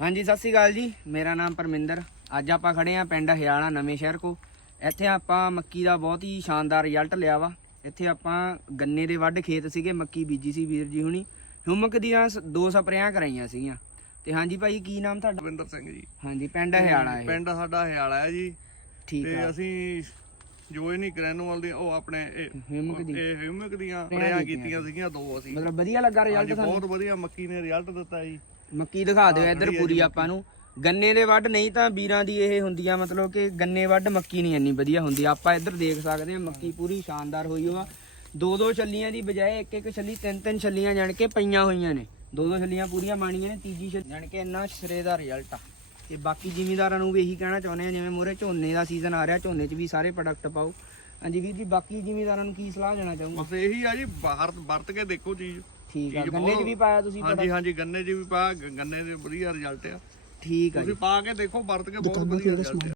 ਹਾਂਜੀ ਸਤਿ ਸ੍ਰੀ ਅਕਾਲ ਜੀ। ਮੇਰਾ ਨਾਮ ਪਰਮਿੰਦਰ। ਅੱਜ ਆਪਾਂ ਖੜੇ ਆਂ ਪਿੰਡ ਹਿਆਲਾ ਨਵੇਂ ਸ਼ਹਿਰ ਕੋ। ਇੱਥੇ ਆਪਾਂ ਮੱਕੀ ਦਾ ਬਹੁਤ ਹੀ ਸ਼ਾਨਦਾਰ ਰਿਜ਼ਲਟ ਲਿਆ ਵਾ। ਇੱਥੇ ਆਪਾਂ ਗੰਨੇ ਦੇ ਵੱਢ ਖੇਤ ਸੀਗੇ ਮੱਕੀ ਬੀਜੀ ਸੀ ਵੀਰ ਜੀ ਹੁਣੀ। ਹਿਊਮਕ ਦੀਆਂ ਦੋ ਸਪਰੇਆਂ ਕਰਾਈਆਂ ਸੀਗੀਆਂ। ਤੇ ਹਾਂਜੀ ਭਾਈ ਕੀ ਨਾਮ ਤੁਹਾਡਾ? ਰਵਿੰਦਰ ਸਿੰਘ ਜੀ। ਹਾਂਜੀ ਪਿੰਡ ਹਿਆਲਾ ਹੈ ਪਿੰਡ ਸਾਡਾ ਹਿਆਲਾ ਹੈ ਜੀ। ਠੀਕ ਤੇ ਆ। ਅਸੀਂ ਜੋ ਇਹ ਨਹੀਂ ਕਰੈਨੂਅਲ ਦੀ ਉਹ ਆਪਣੇ ਇਹ ਹਿਊਮਕ ਦੀ। ਇਹ ਹਿਊਮਿਕ ਦੀਆਂ ਸਪਰੇਆਂ ਕੀਤੀਆਂ ਸੀਗੀਆਂ ਦੋ ਅਸੀਂ। ਮਤਲਬ ਵਧੀਆ ਲੱਗਾ ਰਿਜ਼ਲਟ ਤੁਹਾਨੂੰ ਬਹੁਤ ਵਧੀਆ ਮੱਕੀ ਨੇ ਰਿਜ਼ਲਟ ਦਿੱਤਾ ਜੀ। ਮੱਕੀ ਦਿਖਾ ਦਿਓ ਇੱਧਰ ਪੂਰੀ ਆਪਾਂ ਨੂੰ। ਗੰਨੇ ਦੇ ਵੱਢ ਨਹੀਂ ਤਾਂ ਵੀਰਾਂ ਦੀ ਇਹ ਹੁੰਦੀ ਆ ਮਤਲਬ ਕਿ ਗੰਨੇ ਵੱਢ ਮੱਕੀ ਨਹੀਂ ਇੰਨੀ ਵਧੀਆ ਹੁੰਦੀ। ਆਪਾਂ ਇੱਧਰ ਦੇਖ ਸਕਦੇ ਹਾਂ ਮੱਕੀ ਪੂਰੀ ਸ਼ਾਨਦਾਰ ਹੋਈ ਹੋਆ। ਦੋ ਦੋ ਛੱਲੀਆਂ ਦੀ ਬਜਾਏ ਇੱਕ ਇੱਕ ਛੱਲੀ ਤਿੰਨ ਤਿੰਨ ਛੱਲੀਆਂ ਜਾਣ ਕੇ ਪਈਆਂ ਹੋਈਆਂ ਨੇ। ਦੋ ਦੋ ਛੱਲੀਆਂ ਪੂਰੀਆਂ ਮਾਣੀਆਂ ਨੇ ਤੀਜੀ ਛੱਲੀ ਜਾਣ ਕੇ ਇੰਨਾ ਸਿਰੇ ਦਾ ਰਿਜ਼ਲਟ ਆ। ਤੇ ਬਾਕੀ ਜ਼ਿਮੀਂਦਾਰਾਂ ਨੂੰ ਵੀ ਇਹੀ ਕਹਿਣਾ ਚਾਹੁੰਦੇ ਆ ਜਿਵੇਂ ਮੂਹਰੇ ਝੋਨੇ ਦਾ ਸੀਜ਼ਨ ਆ ਰਿਹਾ ਝੋਨੇ 'ਚ ਵੀ ਸਾਰੇ ਪ੍ਰੋਡਕਟ ਪਾਓ। ਹਾਂਜੀ ਵੀਰ ਜੀ ਬਾਕੀ ਜ਼ਿਮੀਂਦਾਰਾਂ ਨੂੰ ਕੀ ਸਲਾਹ ਦੇਣਾ ਚਾਹੋਗੇ? ਬਸ ਇਹੀ ਆ ਜੀ ਬਾਹਰ ਵਰਤ ਕੇ ਦੇਖੋ ਚੀਜ਼। ਠੀਕ ਆ ਚੀਜ਼ ਗੰਨੇ 'ਚ ਬਹੁਤ- ਵੀ ਪਾਇਆ ਤੁਸੀਂ ਹਾਂਜੀ product? ਹਾਂਜੀ ਗੰਨੇ 'ਚ ਵੀ ਪਾ ਗ- ਗੰਨੇ ਦੇ ਵਧੀਆ ਰਿਜ਼ਲਟ ਆ। ਠੀਕ ਆ ਜੀ। ਤੁਸੀਂ ਪਾ ਕੇ ਦੇਖੋ ਵਰਤ ਕੇ ਬਹੁਤ ਵਧੀਆ ਰਿਜ਼ਲਟ ਆ।